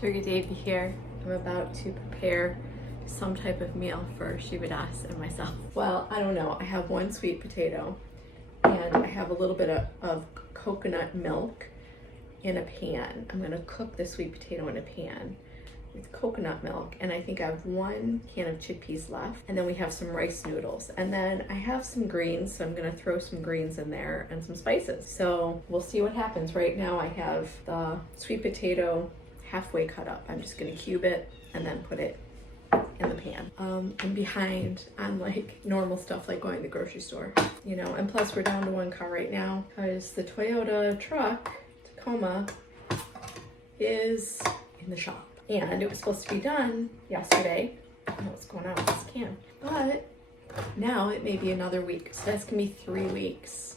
Durga Devi here. I'm about to prepare some type of meal for Shivadas and myself. Well, I don't know. I have one sweet potato and I have a little bit of coconut milk in a pan. I'm gonna cook the sweet potato in a pan with coconut milk, and I think I have one can of chickpeas left, and then we have some rice noodles, and then I have some greens, so I'm gonna throw some greens in there and some spices. So we'll see what happens. Right now I have the sweet potato halfway cut up. I'm just gonna cube it and then put it in the pan. I'm behind on like normal stuff like going to the grocery store, you know, and plus we're down to one car right now because the Toyota truck, Tacoma, is in the shop. And it was supposed to be done yesterday. I don't know what's going on with this can. But now it may be another week. So that's gonna be 3 weeks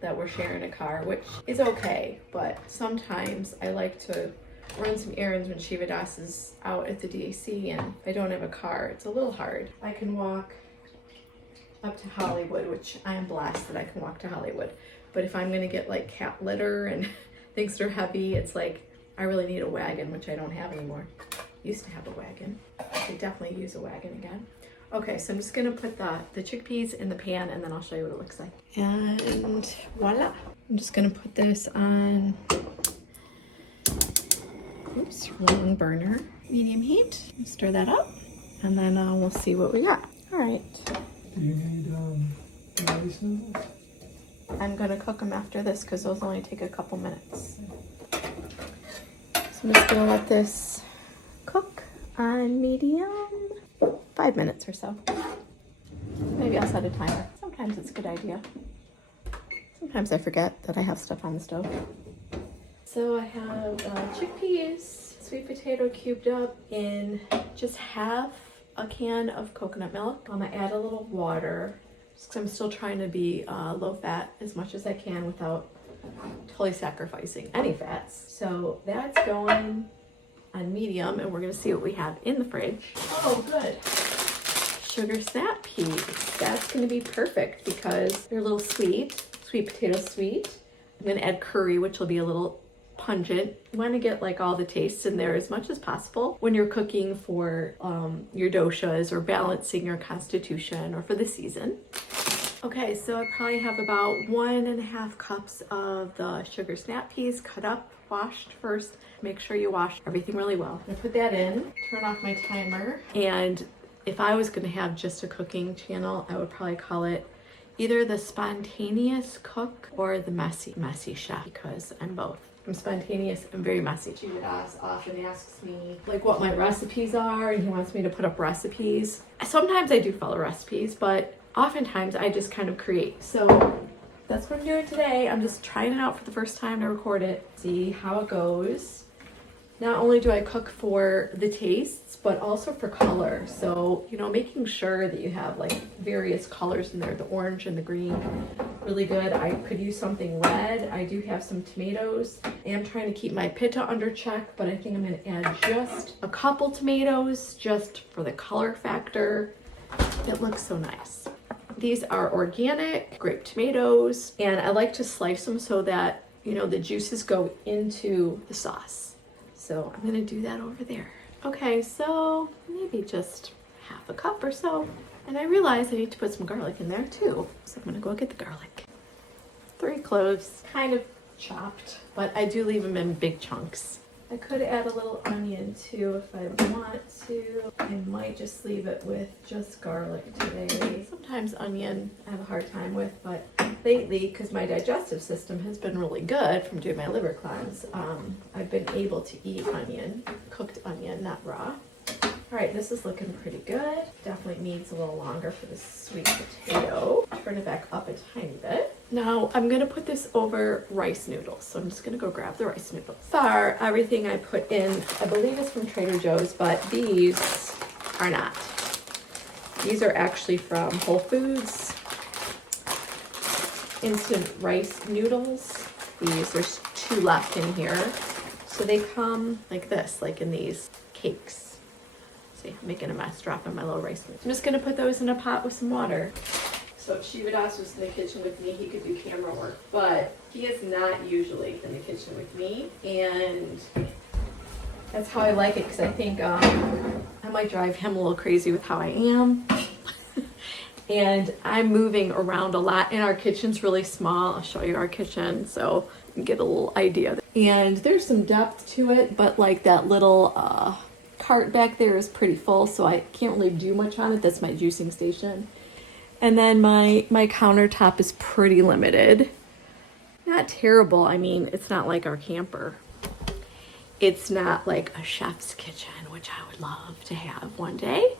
that we're sharing a car, which is okay. But sometimes I like to run some errands when Shivadas is out at the DAC and I don't have a car. It's a little hard. I can walk up to Hollywood, which I am blessed that I can walk to Hollywood. But if I'm gonna get like cat litter and things that are heavy, it's like, I really need a wagon, which I don't have anymore. Used to have a wagon. I could definitely use a wagon again. Okay, so I'm just gonna put the chickpeas in the pan and then I'll show you what it looks like. And voila. I'm just gonna put this on, oops, long burner, medium heat. Stir that up and then we'll see what we got. All right. Do you need rice noodles? I'm gonna cook them after this because those only take a couple minutes. So I'm just gonna let this cook on medium, 5 minutes or so. Maybe I'll set a timer. Sometimes it's a good idea. Sometimes I forget that I have stuff on the stove. So I have chickpeas, sweet potato cubed up in just half a can of coconut milk. I'm gonna add a little water just because I'm still trying to be low fat as much as I can without totally sacrificing any fats. So that's going on medium and we're gonna see what we have in the fridge. Oh, good. Sugar snap peas. That's gonna be perfect because they're a little sweet potato sweet. I'm gonna add curry, which will be a little pungent. You wanna get like all the tastes in there as much as possible when you're cooking for your doshas or balancing your constitution or for the season. Okay, so I probably have about 1.5 cups of the sugar snap peas cut up, washed first. Make sure you wash everything really well. I'm gonna put that in, turn off my timer. And if I was gonna have just a cooking channel, I would probably call it either the spontaneous cook or the messy chef, because I'm both. I'm spontaneous and very messy. Shivadas often asks me like what my recipes are and he wants me to put up recipes. Sometimes I do follow recipes, but oftentimes I just kind of create. So that's what I'm doing today. I'm just trying it out for the first time to record it, see how it goes. Not only do I cook for the tastes, but also for color. So, you know, making sure that you have like various colors in there, the orange and the green, really good. I could use something red. I do have some tomatoes. I am trying to keep my pitta under check, but I think I'm gonna add just a couple tomatoes just for the color factor. It looks so nice. These are organic grape tomatoes, and I like to slice them so that, you know, the juices go into the sauce. So I'm gonna do that over there. Okay, so maybe just half a cup or so. And I realize I need to put some garlic in there too. So I'm gonna go get the garlic. 3 cloves, kind of chopped, but I do leave them in big chunks. I could add a little onion too if I want to. I might just leave it with just garlic today. Sometimes onion I have a hard time with, but lately, because my digestive system has been really good from doing my liver cleanse, I've been able to eat onion, cooked onion, not raw. All right, this is looking pretty good. Definitely needs a little longer for the sweet potato. Turn it back up a tiny bit. Now I'm gonna put this over rice noodles. So I'm just gonna go grab the rice noodles. Far, everything I put in, I believe is from Trader Joe's, but these are not. These are actually from Whole Foods. Instant rice noodles. There's 2 left in here. So they come like this, like in these cakes. See, I'm making a mess, dropping my little rice noodles. I'm just gonna put those in a pot with some water. So if Shivadas was in the kitchen with me, he could do camera work, but he is not usually in the kitchen with me. And That's how I like it, because I think I might drive him a little crazy with how I am. And I'm moving around a lot, and our kitchen's really small. I'll show you our kitchen so you can get a little idea. And there's some depth to it, but like that little cart back there is pretty full, so I can't really do much on it. That's my juicing station. And then my countertop is pretty limited. Not terrible. I mean, it's not like our camper. It's not like a chef's kitchen, which I would love to have one day.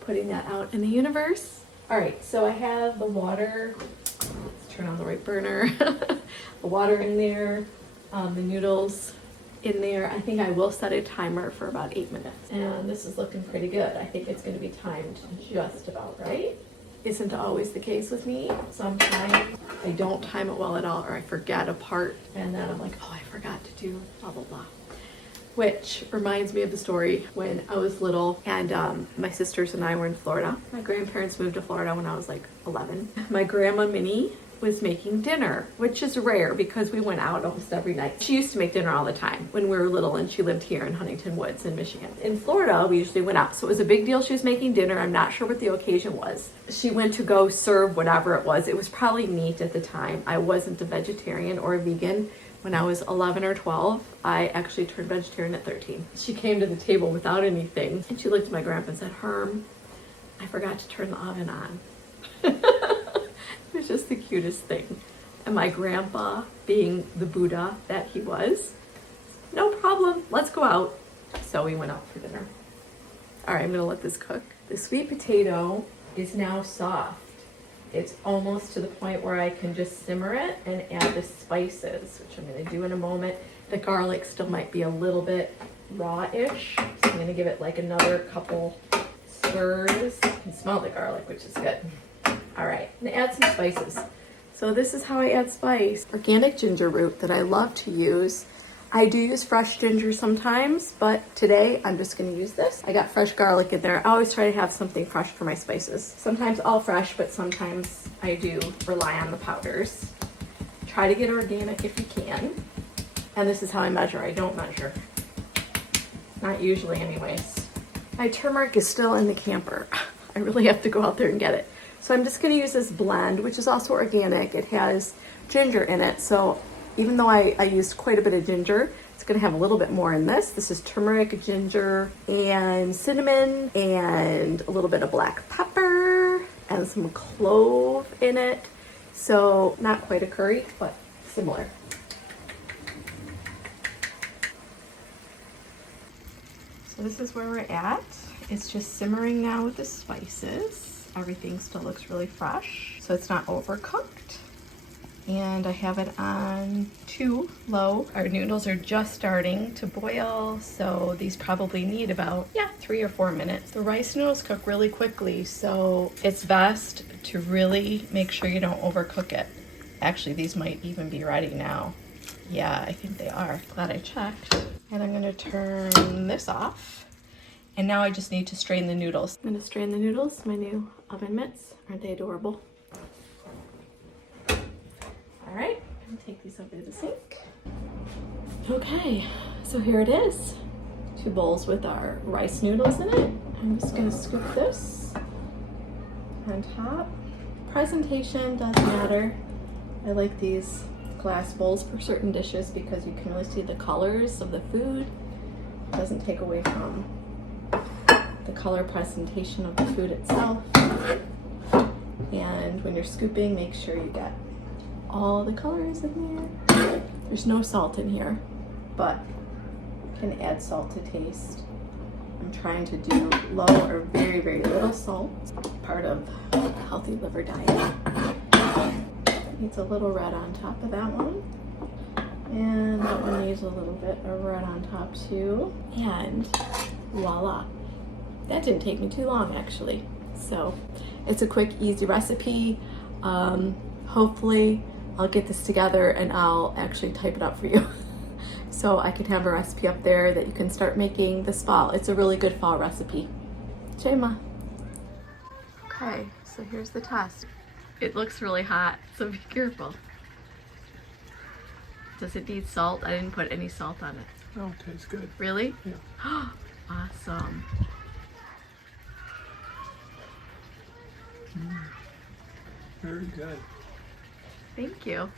Putting that out in the universe. All right, so I have the water. Let's turn on the right burner. The water in there, the noodles in there. I think I will set a timer for about 8 minutes. And this is looking pretty good. I think it's gonna be timed just about right. Isn't always the case with me. Sometimes I don't time it well at all, or I forget a part, and then I'm like, oh, I forgot to do blah, blah, blah. Which reminds me of the story when I was little and my sisters and I were in Florida. My grandparents moved to Florida when I was like 11. My grandma Minnie was making dinner, which is rare because we went out almost every night. She used to make dinner all the time when we were little, and she lived here in Huntington Woods in Michigan. In Florida, we usually went out, so it was a big deal. She was making dinner. I'm not sure what the occasion was. She went to go serve whatever it was. It was probably meat at the time. I wasn't a vegetarian or a vegan. When I was 11 or 12, I actually turned vegetarian at 13. She came to the table without anything, and she looked at my grandpa and said, Herm, I forgot to turn the oven on. It was just the cutest thing. And my grandpa, being the Buddha that he was, no problem, let's go out. So we went out for dinner. All right, I'm gonna let this cook. The sweet potato is now soft. It's almost to the point where I can just simmer it and add the spices, which I'm gonna do in a moment. The garlic still might be a little bit raw-ish, so I'm gonna give it like another couple stirs. You can smell the garlic, which is good. All right, and add some spices. So this is how I add spice. Organic ginger root that I love to use. I do use fresh ginger sometimes, but today I'm just gonna use this. I got fresh garlic in there. I always try to have something fresh for my spices. Sometimes all fresh, but sometimes I do rely on the powders. Try to get organic if you can. And this is how I measure. I don't measure. Not usually anyways. My turmeric is still in the camper. I really have to go out there and get it. So I'm just gonna use this blend, which is also organic. It has ginger in it, so even though I used quite a bit of ginger, it's gonna have a little bit more in this. This is turmeric, ginger, and cinnamon, and a little bit of black pepper, and some clove in it. So not quite a curry, but similar. So this is where we're at. It's just simmering now with the spices. Everything still looks really fresh, so it's not overcooked. And I have it on 2 low. Our noodles are just starting to boil, so these probably need about, 3 or 4 minutes. The rice noodles cook really quickly, so it's best to really make sure you don't overcook it. Actually, these might even be ready now. Yeah, I think they are. Glad I checked. And I'm gonna turn this off. And now I just need to strain the noodles. I'm gonna strain the noodles, my new oven mitts. Aren't they adorable? All right, I'm gonna take these over to the sink. Okay, so here it is. 2 bowls with our rice noodles in it. I'm just gonna scoop this on top. Presentation doesn't matter. I like these glass bowls for certain dishes because you can really see the colors of the food. It doesn't take away from the color presentation of the food itself. And when you're scooping, make sure you get all the colors in there. There's no salt in here, but you can add salt to taste. I'm trying to do low or very, very little salt. Part of a healthy liver diet. Needs a little red on top of that one. And that one needs a little bit of red on top too. And voila. That didn't take me too long actually. So it's a quick, easy recipe. Hopefully I'll get this together and I'll actually type it up for you. So I can have a recipe up there that you can start making this fall. It's a really good fall recipe. Jema. Okay, so here's the test. It looks really hot, so be careful. Does it need salt? I didn't put any salt on it. Oh, it tastes good. Really? Yeah. Awesome. Very good. Thank you.